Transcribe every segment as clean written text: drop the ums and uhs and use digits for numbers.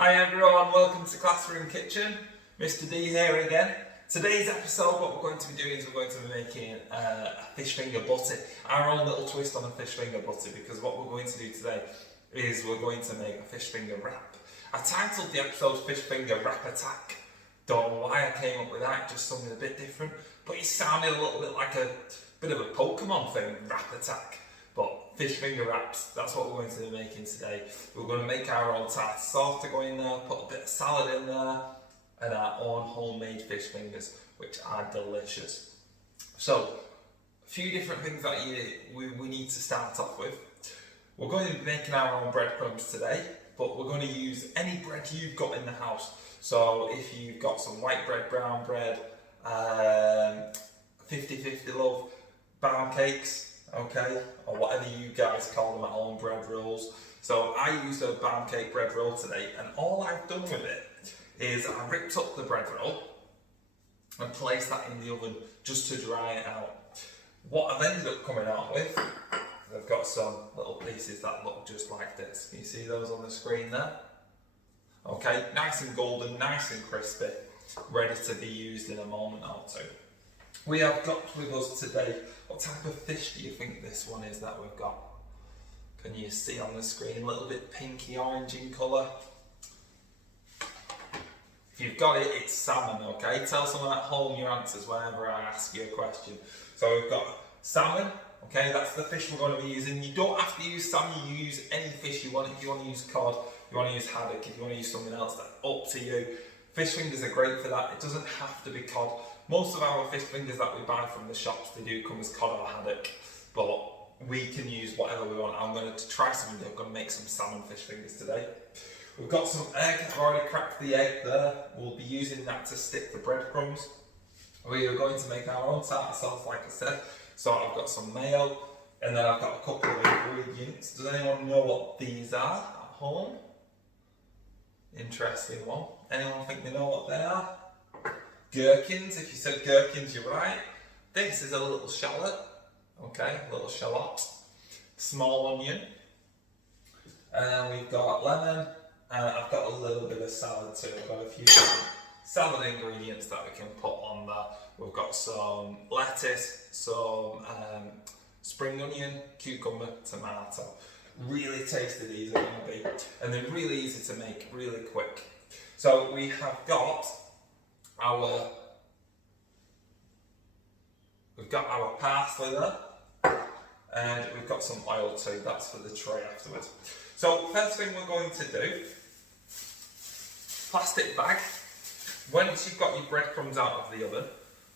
Hi everyone, welcome to Classroom Kitchen. Mr. D here again. Today's episode, what we're going to be doing is we're going to be making a fish finger butty. Our own little twist on a fish finger butty, because what we're going to do today is we're going to make a fish finger wrap. I titled the episode Fish Finger Wrap Attack. Don't know why I came up with that, just something a bit different. But it sounded a little bit like a bit of a Pokemon thing, Wrap Attack. But fish finger wraps, that's what we're going to be making today. We're going to make our own tartare sauce to go in there, put a bit of salad in there, and our own homemade fish fingers, which are delicious. So, a few different things that we need to start off with. We're going to be making our own breadcrumbs today, but we're going to use any bread you've got in the house. So if you've got some white bread, brown bread, 50-50 love, pound cakes, okay, or whatever you guys call them at home, bread rolls. So I used a pound cake bread roll today, and all I've done with it is I ripped up the bread roll and placed that in the oven just to dry it out. What I've ended up coming out with, I've got some little pieces that look just like this. Can you see those on the screen there? Okay, nice and golden, nice and crispy, ready to be used in a moment or two. We have got with us today, what type of fish do you think this one is that we've got? Can you see on the screen, a little bit pinky orange in colour? If you've got it, it's salmon, okay? Tell someone at home your answers whenever I ask you a question. So we've got salmon, okay, that's the fish we're going to be using. You don't have to use salmon, you use any fish you want. If you want to use cod, if you want to use haddock, if you want to use something else, that's up to you. Fish fingers are great for that. It doesn't have to be cod. Most of our fish fingers that we buy from the shops, they do come as cod or haddock, but we can use whatever we want. I'm going to try something. I'm going to make some salmon fish fingers today. We've got some egg. I've already cracked the egg there. We'll be using that to stick the breadcrumbs. We are going to make our own tartar sauce, like I said. So I've got some mayo, and then I've got a couple of ingredients. Does anyone know what these are at home? Interesting one. Anyone think they know what they are? Gherkins. If you said gherkins, you're right. This is a little shallot. Okay, a little shallot. Small onion. And then we've got lemon. And I've got a little bit of salad too. I've got a few salad ingredients that we can put on there. We've got some lettuce, some spring onion, cucumber, tomato. Really tasty these are going to be. And they're really easy to make, really quick. So we have got we've got our parsley there, and we've got some oil too. That's for the tray afterwards. So first thing we're going to do, plastic bag. Once you've got your breadcrumbs out of the oven,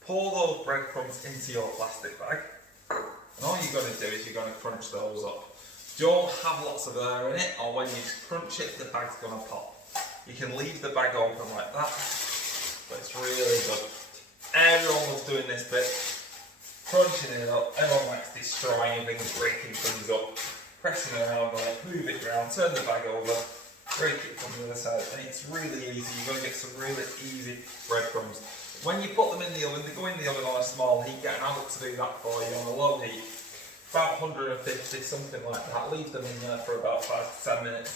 pour those breadcrumbs into your plastic bag, and all you're going to do is you're going to crunch those up. Don't have lots of air in it, or when you crunch it, the bag's going to pop. You can leave the bag open like that, but it's really good. Everyone was doing this bit, crunching it up. Everyone likes destroying things, breaking things up, pressing it around, move it around, turn the bag over, break it from the other side, and it's really easy. You're going to get some really easy breadcrumbs. When you put them in the oven, they go in the oven on a small heat. Get an adult to do that for you on a low heat, about 150, something like that. Leave them in there for about 5 to 10 minutes,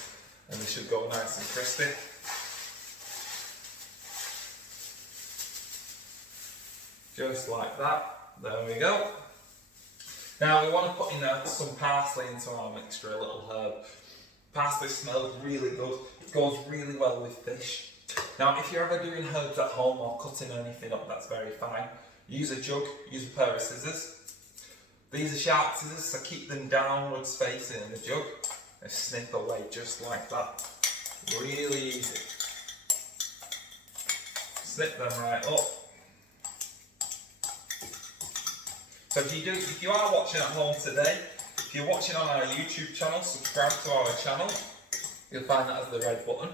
and they should go nice and crispy. Just like that. There we go. Now we want to put in there some parsley into our mixture, a little herb. Parsley smells really good. It goes really well with fish. Now if you're ever doing herbs at home or cutting anything up, that's very fine. Use a jug, use a pair of scissors. These are sharp scissors, so keep them downwards facing in the jug and snip away just like that. Really easy. Snip them right up. So if you are watching at home today, if you're watching on our YouTube channel, subscribe to our channel. You'll find that as the red button.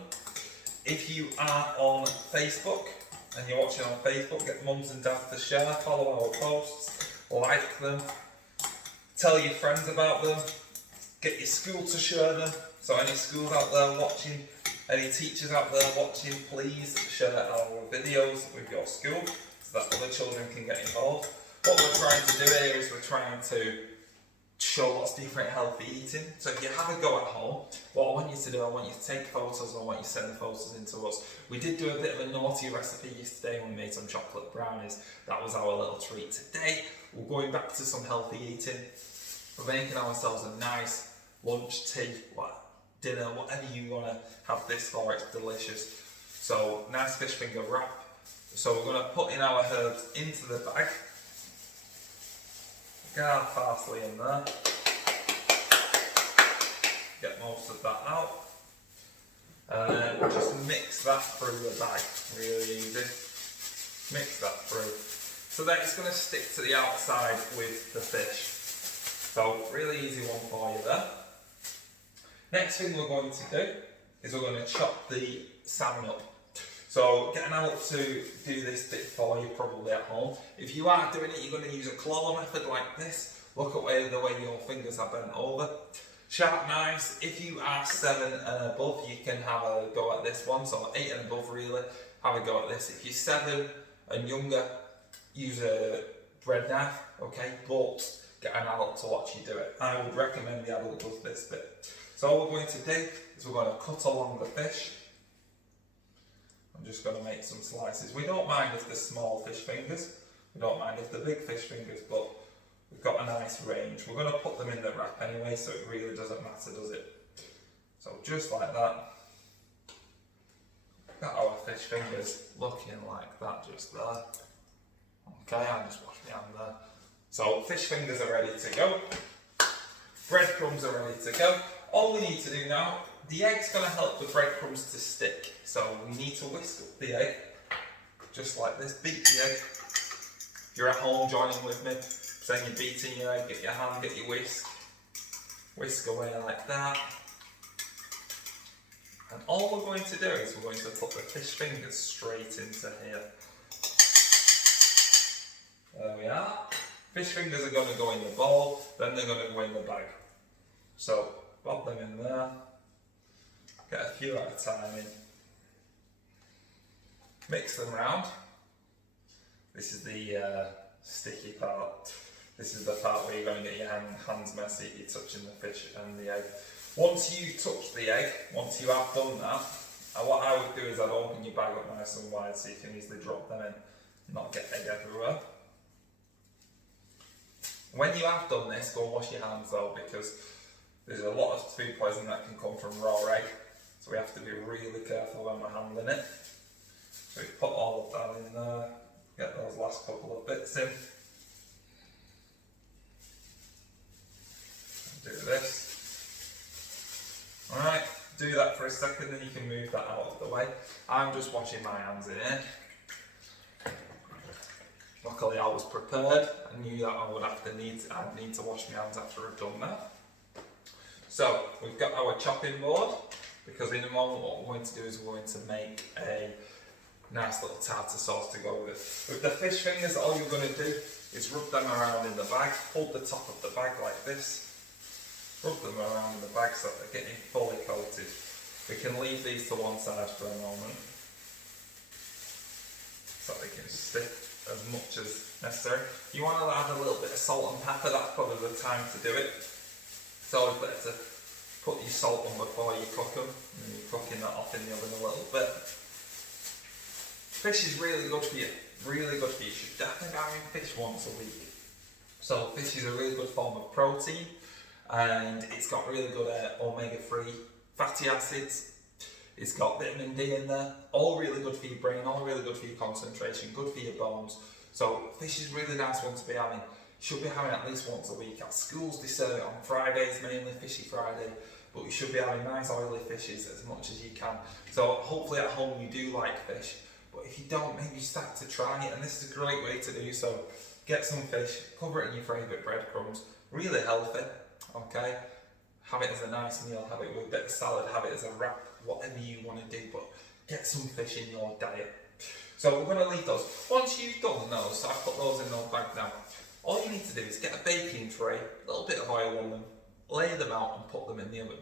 If you are on Facebook and you're watching on Facebook, get mums and dads to share, follow our posts, like them, tell your friends about them, get your school to share them. So any schools out there watching, any teachers out there watching, please share our videos with your school so that other children can get involved. What we're trying to do here is we're trying to show lots of different healthy eating. So if you have a go at home, what I want you to do, I want you to take photos, I want you to send the photos in to us. We did do a bit of a naughty recipe yesterday when we made some chocolate brownies. That was our little treat. Today, we're going back to some healthy eating. We're making ourselves a nice lunch, tea, dinner, whatever you want to have this for, it's delicious. So, nice fish finger wrap. So we're going to put in our herbs into the bag. Get our parsley in there. Get most of that out. And then just mix that through the bag. Really easy. Mix that through. So that it's going to stick to the outside with the fish. So really easy one for you there. Next thing we're going to do is we're going to chop the salmon up. So get an adult to do this bit for you probably at home. If you are doing it, you're going to use a claw method like this. Look at the way your fingers are bent over. Sharp knives, if you are 7 and above, you can have a go at this one. So 8 and above really, have a go at this. If you're 7 and younger, use a bread knife, okay? But get an adult to watch you do it. I would recommend the adult does this bit. So all we're going to do is we're going to cut along the fish. I'm just going to make some slices. We don't mind if they're small fish fingers. We don't mind if they're big fish fingers, but we've got a nice range. We're going to put them in the wrap anyway, so it really doesn't matter, does it? So just like that. Got our fish fingers looking like that just there. Okay, I'll just wash my hand there. So fish fingers are ready to go. Breadcrumbs are ready to go. All we need to do now, the egg's going to help the breadcrumbs to stick. So we need to whisk up the egg, just like this. Beat the egg. If you're at home joining with me, saying you're beating your egg, get your hand, get your whisk. Whisk away like that. And all we're going to do is we're going to put the fish fingers straight into here. There we are. Fish fingers are going to go in the bowl, then they're going to go in the bag. So, pop them in there. Get a few at a time in. Mix them round. This is the sticky part. This is the part where you're going to get your hands messy, you're touching the fish and the egg. Once you touch the egg, once you have done that, what I would do is I'd open your bag up nice and wide so you can easily drop them in, not get egg everywhere. When you have done this, go and wash your hands though, because there's a lot of food poisoning that can come from raw egg, so we have to be really careful when we're handling it. So we put all of that in there, get those last couple of bits in. Do this. Alright, do that for a second, then you can move that out of the way. I'm just washing my hands in here. Luckily I was prepared. I knew that I'd need to wash my hands after I've done that. So we've got our chopping board, because in a moment what we're going to do is we're going to make a nice little tartar sauce to go with it. With the fish fingers, all you're going to do is rub them around in the bag, hold the top of the bag like this, rub them around in the bag so that they're getting fully coated. We can leave these to one side for a moment so they can stick as much as necessary. You want to add a little bit of salt and pepper, that's probably the time to do it. It's always better to put your salt on before you cook them, and then you're cooking that off in the oven a little bit. Fish is really good for you, really good for you. You should definitely be having fish once a week. So fish is a really good form of protein, and it's got really good omega-3 fatty acids. It's got vitamin D in there, all really good for your brain, all really good for your concentration, good for your bones. So fish is a really nice one to be having. You should be having at least once a week. At schools they serve it on Fridays, mainly Fishy Friday, but you should be having nice oily fishes as much as you can. So hopefully at home you do like fish, but if you don't, maybe start to try it, and this is a great way to do so. Get some fish, cover it in your favourite breadcrumbs, really healthy, okay? Have it as a nice meal, have it with a bit of salad, have it as a wrap, whatever you want to do, but get some fish in your diet. So we're going to leave those. Once you've done those, so I've put those in those bags now, all you need to do is get a baking tray, a little bit of oil on them, lay them out and put them in the oven.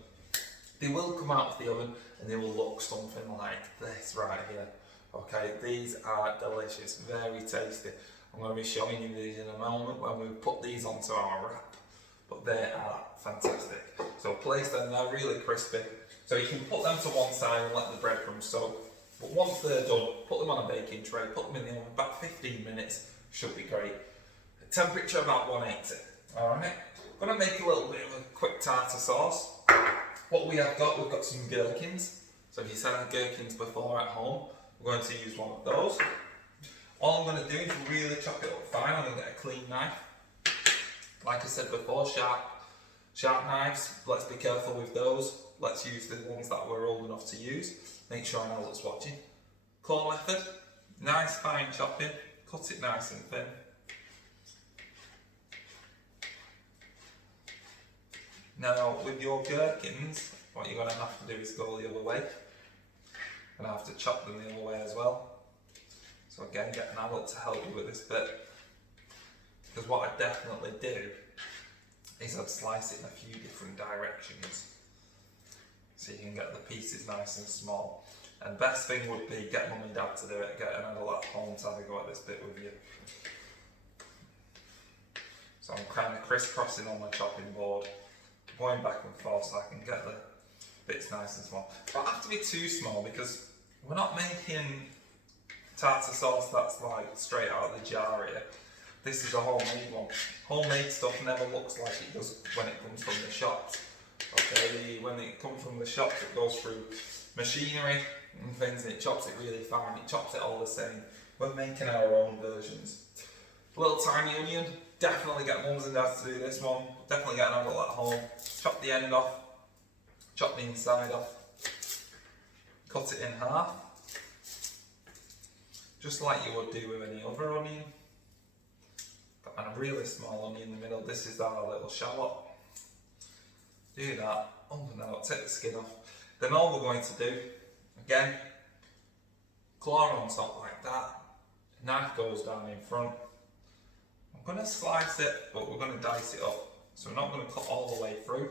They will come out of the oven and they will look something like this right here. Okay, these are delicious, very tasty. I'm going to be showing you these in a moment when we put these onto our wrap. but they are fantastic. So place them, they're really crispy. So you can put them to one side and let the breadcrumbs soak. But once they're done, put them on a baking tray, put them in the oven, about 15 minutes, should be great. Temperature about 180. Alright, I'm going to make a little bit of a quick tartar sauce. What we've got some gherkins. So if you said I had gherkins before at home, we're going to use one of those. All I'm going to do is really chop it up fine. I'm going to get a clean knife. Like I said before, sharp knives, let's be careful with those. Let's use the ones that we're old enough to use. Make sure I know what's watching. Claw method, nice fine chopping, cut it nice and thin. Now with your gherkins, what you're going to have to do is go the other way. You're going to have to chop them the other way as well. So again, get an adult to help you with this bit. Because what I'd definitely do is I'd slice it in a few different directions. So you can get the pieces nice and small. And best thing would be get mum and dad to do it, get an adult at home to have a go at this bit with you. So I'm kind of crisscrossing on my chopping board, going back and forth so I can get the bits nice and small. Don't have to be too small because we're not making tartar sauce that's like straight out of the jar here. This is a homemade one. Homemade stuff never looks like it does when it comes from the shops. Okay, when it comes from the shops, it goes through machinery and things, and it chops it really fine. It chops it all the same. We're making our own versions. Little tiny onion. Definitely get mums and dads to do this one. Definitely get an adult at home. Chop the end off. Chop the inside off. Cut it in half. Just like you would do with any other onion. Got a really small onion in the middle. This is our little shallot. Do that, and now take the skin off. Then all we're going to do, again, claw on top like that, knife goes down in front. I'm going to slice it, but we're going to dice it up. So we're not going to cut all the way through.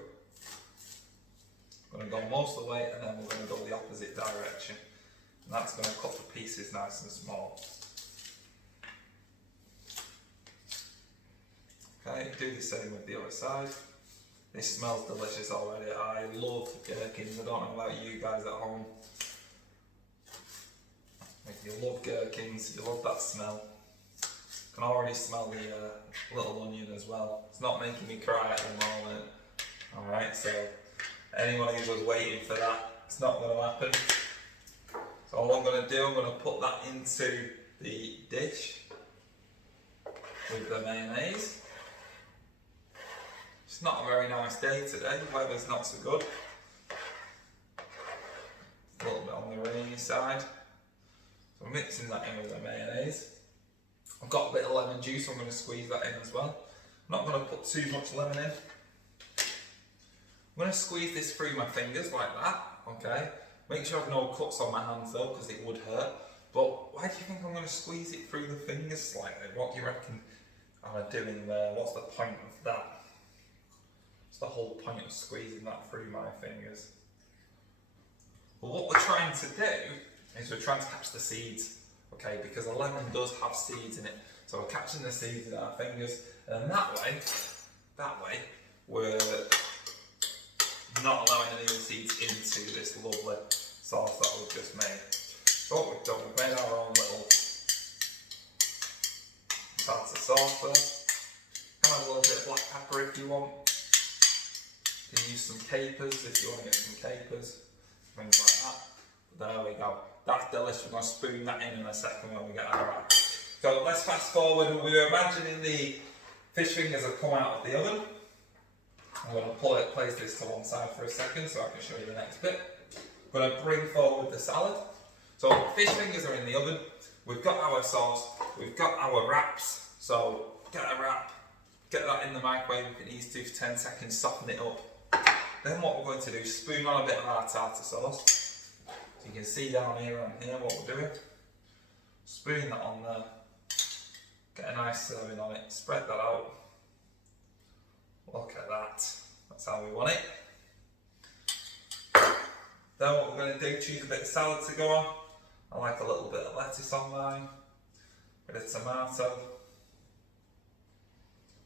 We're going to go most of the way, and then we're going to go the opposite direction. And that's going to cut the pieces nice and small. Okay, do the same with the other side. This smells delicious already. I love gherkins. I don't know about you guys at home. If you love gherkins, you love that smell. I can already smell the little onion as well. It's not making me cry at the moment. Alright, so anyone who was waiting for that, it's not going to happen. So all I'm going to do, I'm going to put that into the dish with the mayonnaise. It's not a very nice day today, the weather's not so good. A little bit on the rainy side. So I'm mixing that in with the mayonnaise. I've got a bit of lemon juice, so I'm going to squeeze that in as well. I'm not going to put too much lemon in. I'm going to squeeze this through my fingers like that, okay? Make sure I have no cuts on my hands though, because it would hurt. But why do you think I'm going to squeeze it through the fingers slightly? What do you reckon I'm doing there? What's the point of that? The whole point of squeezing that through my fingers. Well, what we're trying to do is we're trying to catch the seeds, okay, because a lemon does have seeds in it. So we're catching the seeds in our fingers, and that way, we're not allowing any of the seeds into this lovely sauce that we've just made. So what we've done, we've made our own little tartar sauce there. Can have a little bit of black pepper if you want. You can use some capers if you want to get some capers, things like that. But there we go. That's delicious. We're going to spoon that in a second when we get our wrap. So let's fast forward. We were imagining the fish fingers have come out of the oven. I'm going to place this to one side for a second so I can show you the next bit. I'm going to bring forward the salad. So fish fingers are in the oven. We've got our sauce. We've got our wraps. So get a wrap. Get that in the microwave if it needs to for 10 seconds. Soften it up. Then what we're going to do is spoon on a bit of our tartar sauce. So you can see down here and here what we're doing. Spoon that on there. Get a nice serving on it. Spread that out. Look at that. That's how we want it. Then what we're going to do, choose a bit of salad to go on. I like a little bit of lettuce on mine. A bit of tomato.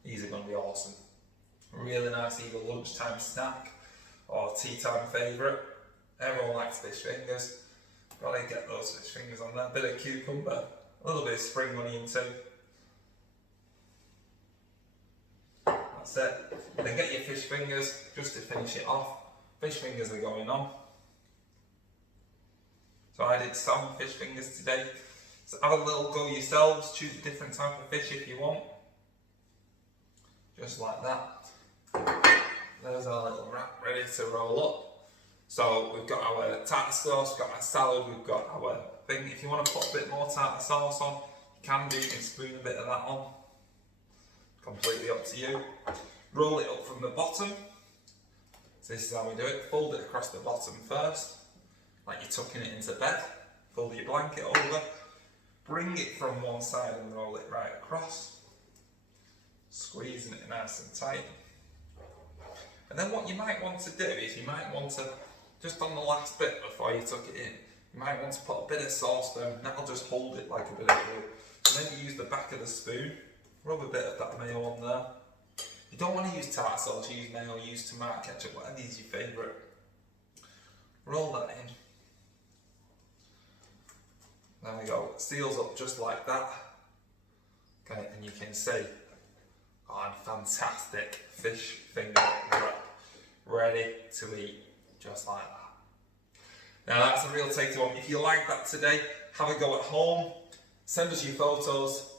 These are going to be awesome. Really nice either lunchtime snack or tea time favourite. Everyone likes fish fingers. Gotta get those fish fingers on there. Bit of cucumber, a little bit of spring onion too. That's it. Then get your fish fingers just to finish it off. Fish fingers are going on. So I did salmon fish fingers today. So have a little go yourselves, choose a different type of fish if you want. Just like that. There's our little wrap ready to roll up. So we've got our tartar sauce, we've got our salad, we've got our thing. If you want to put a bit more tartar sauce on, you can do, you can spoon a bit of that on. Completely up to you. Roll it up from the bottom. So this is how we do it. Fold it across the bottom first, like you're tucking it into bed. Fold your blanket over. Bring it from one side and roll it right across. Squeezing it nice and tight. And then what you might want to do is you might want to, just on the last bit before you tuck it in, you might want to put a bit of sauce down. That'll just hold it like a bit of glue. And then you use the back of the spoon, rub a bit of that mayo on there. You don't want to use tartar sauce, use mayo, use tomato ketchup, whatever is your favourite. Roll that in. There we go, it seals up just like that. Okay, and you can see, fantastic fish finger wrap, ready to eat, just like that. Now that's a real tasty one. If you like that today, have a go at home, send us your photos.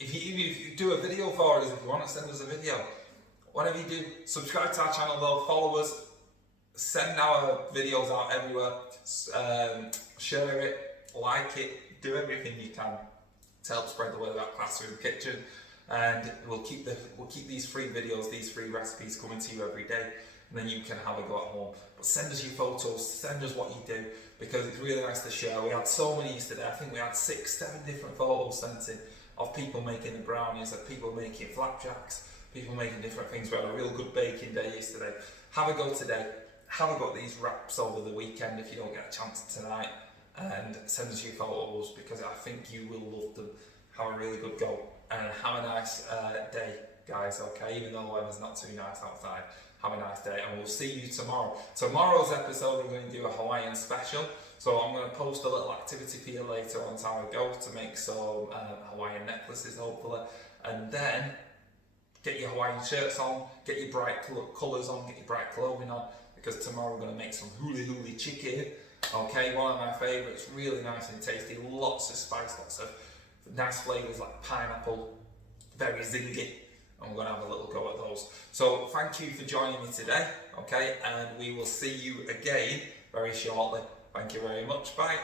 If you do a video for us, if you want to send us a video, whatever you do, subscribe to our channel though, follow us, send our videos out everywhere, share it, like it, do everything you can to help spread the word about Classroom Kitchen. And we'll keep these free videos, these free recipes coming to you every day, and then you can have a go at home. But send us your photos, send us what you do, because it's really nice to share. We had so many yesterday. I think we had 6-7 different photos sent in of people making the brownies, of people making flapjacks, people making different things. We had a real good baking day yesterday. Have a go today. Have a go at these wraps over the weekend if you don't get a chance tonight, and send us your photos because I think you will love them. Have a really good go and have a nice day, guys, okay? Even though the weather's not too nice outside, have a nice day, and we'll see you tomorrow. Tomorrow's episode, we're going to do a Hawaiian special. So I'm going to post a little activity for you later on how I go to make some Hawaiian necklaces, hopefully. And then get your Hawaiian shirts on, get your bright colours on, get your bright clothing on, because tomorrow we're going to make some huli huli chicken. Okay, one of my favourites, really nice and tasty, lots of spice, lots of nice flavours like pineapple, very zingy, and we're going to have a little go at those. So thank you for joining me today, okay, and we will see you again very shortly. Thank you very much, bye.